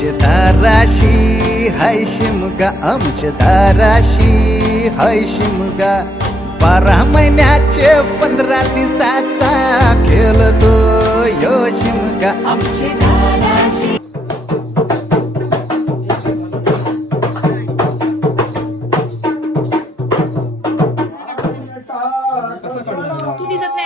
आमचे दाराशी हाय शिमगा आमचे दाराशी हाय शिमगा बारा महिन्याचे पंधरा दिवसाचा खेळतो यो शिमगा आमचे दाराशी. तू दिसत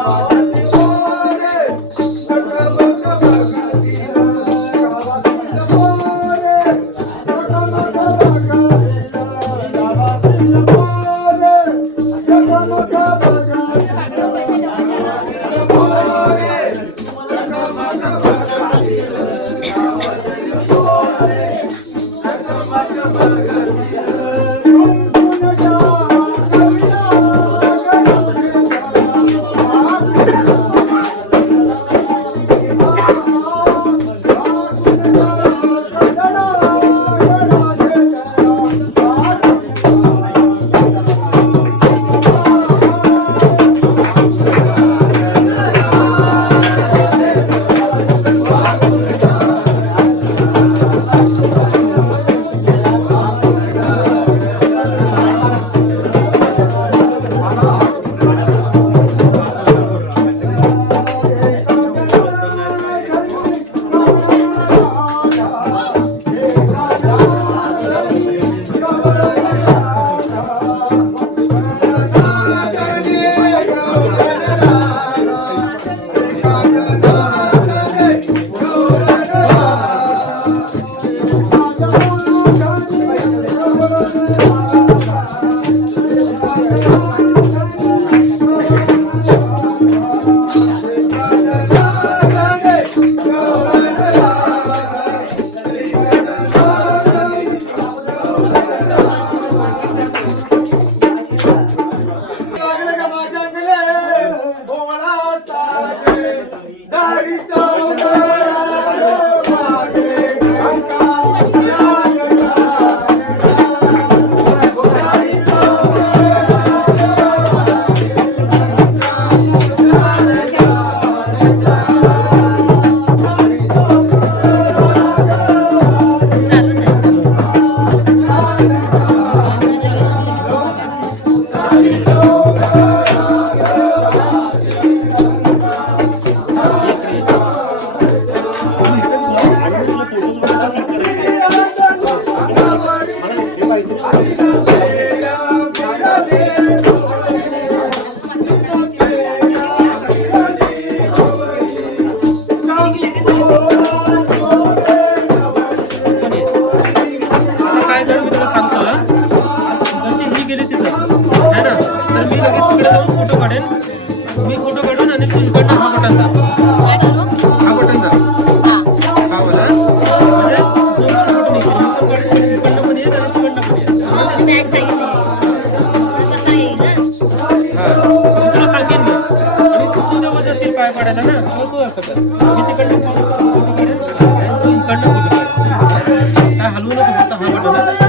Oh, पाय पडायला ना. मग तू असं कर. तिकडनं फोटो काढेल फक्त हा बटन.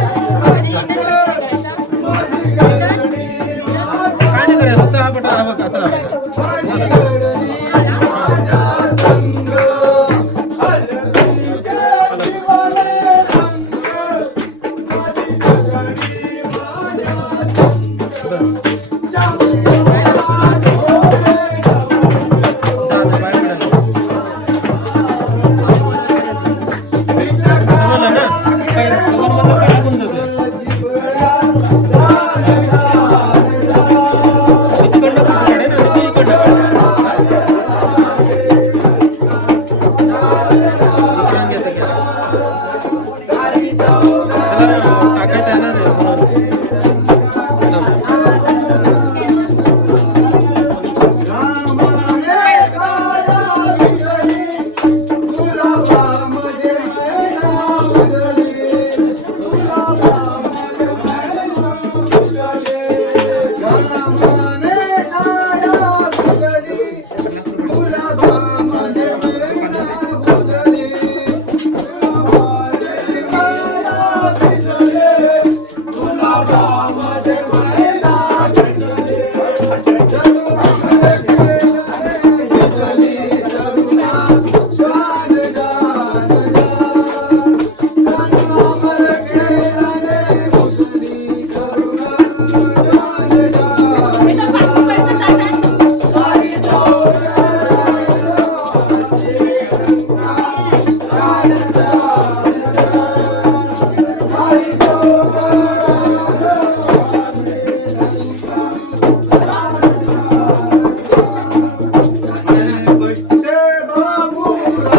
Thank you.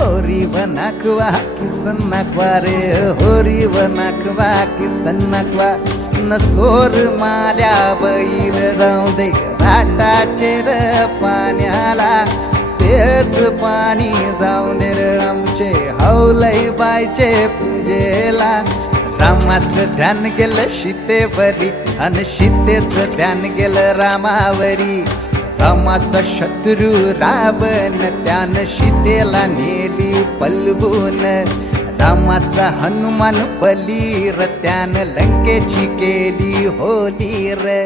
कोण नखवा होरी व नखवा किसन नखवा रे होरी व किसन नखवा नसोर माल्या बैल जाऊ दे राटाचे र पाण्याला तेच पाणी जाऊ दे र आमचे हौलई बायचे पूजेला रामाचं ध्यान गेलं शितेवरी आणि सीतेचं ध्यान गेलं रामावरी रामाचा शत्रू रावण त्यान शितेला ने पलवून रामाचा हनुमान बलीर त्यानं लंकेची केली होली र.